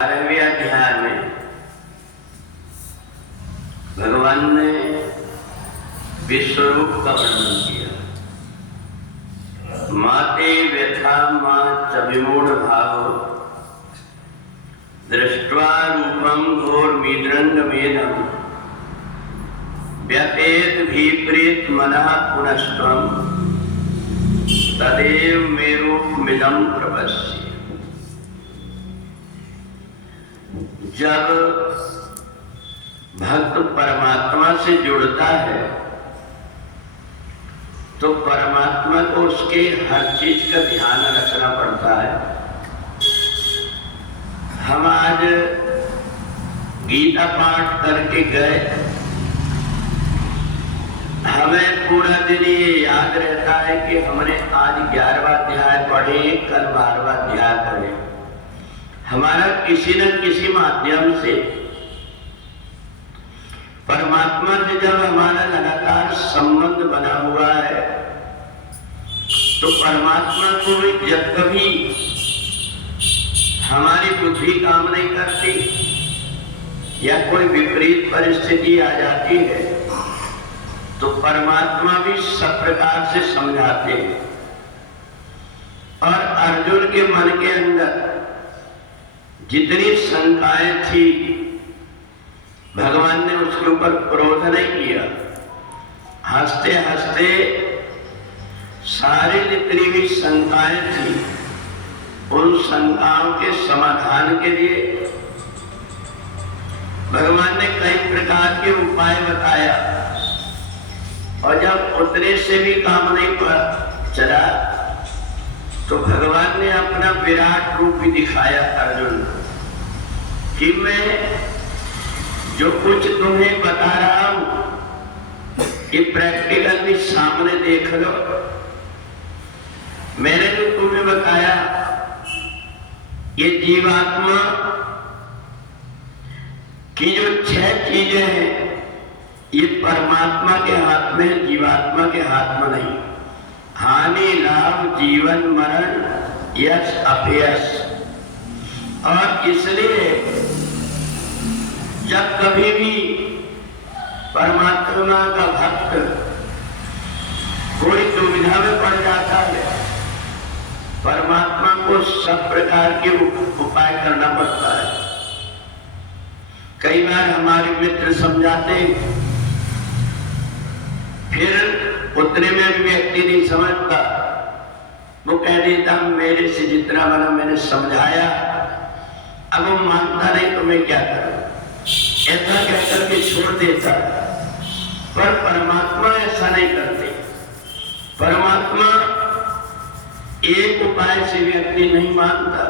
12वें अध्याय में भगवान ने विश्वरूप का वर्णन किया। माते व्यथा मां च विमूढ़ भाव दृष्ट्वा रूपम घोरमीदृंगमेदं व्यपेत विपरीत मनः पुनस्त्वं तदेव मे रूपमिदं प्रपश्य। जब भक्त परमात्मा से जुड़ता है तो परमात्मा को उसके हर चीज का ध्यान रखना पड़ता है। हम आज गीता पाठ करके गए, हमें पूरा दिन ये याद रहता है कि हमने आज 11वां अध्याय पढ़े, कल 12वां अध्याय पढ़े। हमारा किसी न किसी माध्यम से परमात्मा से जब हमारा लगातार संबंध बना हुआ है तो परमात्मा को भी जब कभी हमारी बुद्धि काम नहीं करती या कोई विपरीत परिस्थिति आ जाती है तो परमात्मा भी सब प्रकार से समझाते हैं। और अर्जुन के मन के अंदर जितनी शंकाएं थी भगवान ने उसके ऊपर क्रोध नहीं किया। हंसते हंसते सारी जितनी भी शंकाएं थी उन शंकाओं के समाधान के लिए भगवान ने कई प्रकार के उपाय बताया। और जब उतने से भी काम नहीं चला तो भगवान ने अपना विराट रूप भी दिखाया अर्जुन कि मैं जो कुछ तुम्हें बता रहा हूं ये प्रैक्टिकल भी सामने देख लो। मैंने जो तुम्हें बताया ये जीवात्मा की जो 6 चीजें हैं ये परमात्मा के हाथ में है, जीवात्मा के हाथ में नहीं। हानि लाभ जीवन मरण यश अपयश। और इसलिए जब कभी भी परमात्मा का भक्त कोई दुविधा में पड़ जाता है परमात्मा को सब प्रकार के उपाय करना पड़ता है। कई बार हमारे मित्र समझाते फिर उतने में भी व्यक्ति नहीं समझता, वो कह देता मेरे से जितना बना मैंने समझाया, अब वो मानता नहीं तो मैं क्या करूं, ऐसा कहकर के छोड़ देता। पर परमात्मा ऐसा नहीं करते। परमात्मा एक उपाय से व्यक्ति नहीं मानता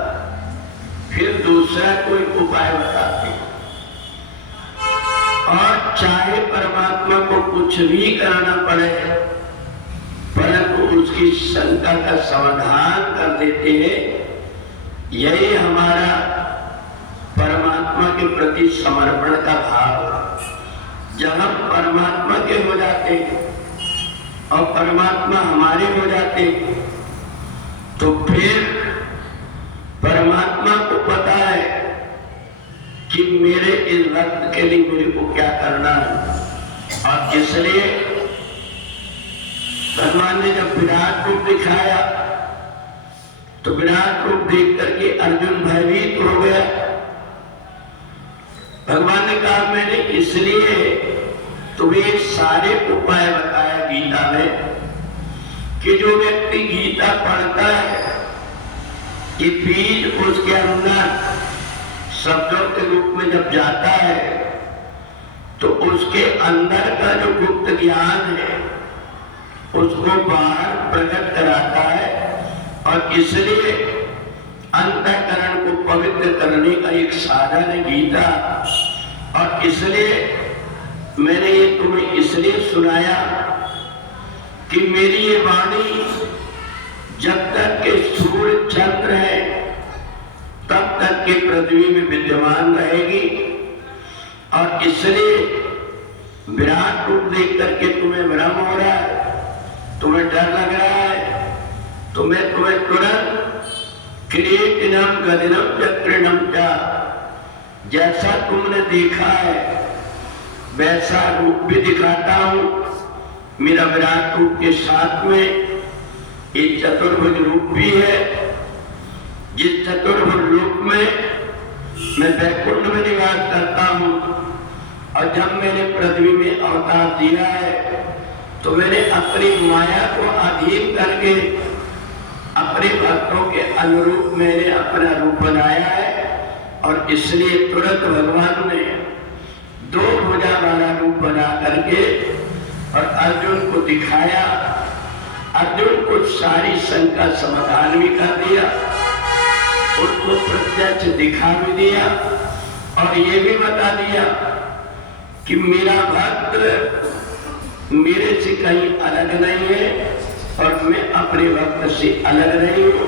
फिर दूसरा कोई उपाय बताते। और चाहे परमात्मा को कुछ भी करना पड़े परंतु उसकी शंका का समाधान कर देते हैं। यही हमारा परमात्मा के प्रति समर्पण का भाव। जब हम परमात्मा के हो जाते हैं और परमात्मा हमारे हो जाते हैं तो फिर परमात्मा को पता है कि मेरे इस भक्त के लिए मेरे को क्या करना है। और इसलिए भगवान ने जब विराट रूप दिखाया तो विराट रूप देख करके अर्जुन भयभीत हो गया। भगवान ने कहा मैंने इसलिए तुम्हें सारे उपाय बताया गीता में कि जो व्यक्ति गीता पढ़ता है ये बीज उसके अंदर शब्दों के रूप में जब जाता है तो उसके अंदर का जो गुप्त ज्ञान है उसको बाहर प्रकट कराता है। और इसलिए अंतःकरण को पवित्र करने का एक साधन है गीता। और इसलिए मैंने ये तुम्हें इसलिए सुनाया कि मेरी ये वाणी जब तक के सूर्य चंद्र है तब तक के पृथ्वी में विद्यमान रहेगी। और इसलिए विराट रूप देख करके तुम्हें भ्रम हो रहा है, तुम्हें डर लग रहा है, तो मैं तुम्हें तुरंत क्रिएटिनम गदिनम चक्रिणम च जैसा तुमने देखा है वैसा रूप भी दिखाता हूं। मेरा विराट रूप के साथ में एक चतुर्भुज रूप भी है। जिस चतुर्भुज रूप में मैं वैकुंठ में निवास करता हूं, और जब मैंने पृथ्वी में अवतार दिया है तो मैंने अपनी माया को अधीन करके अपने भक्तों के अनुरूप मैंने अपना रूप बनाया है। और इसलिए तुरंत भगवान ने 2 भुजा वाला रूप बना करके और अर्जुन को दिखाया। अर्जुन को सारी शंका समाधान भी कर दिया, उसको प्रत्यक्ष दिखा भी दिया, और ये भी बता दिया कि मेरा भक्त मेरे से कहीं अलग नहीं है और मैं अपने भक्त से अलग नहीं हूं।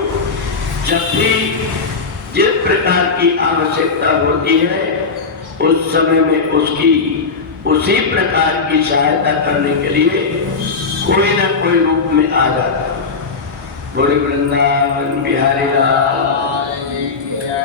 जब भी जिस प्रकार की आवश्यकता होती है उस समय में उसकी उसी प्रकार की सहायता करने के लिए कोई ना कोई रूप में आ जाता। बोले वृंदावन बिहारी राम।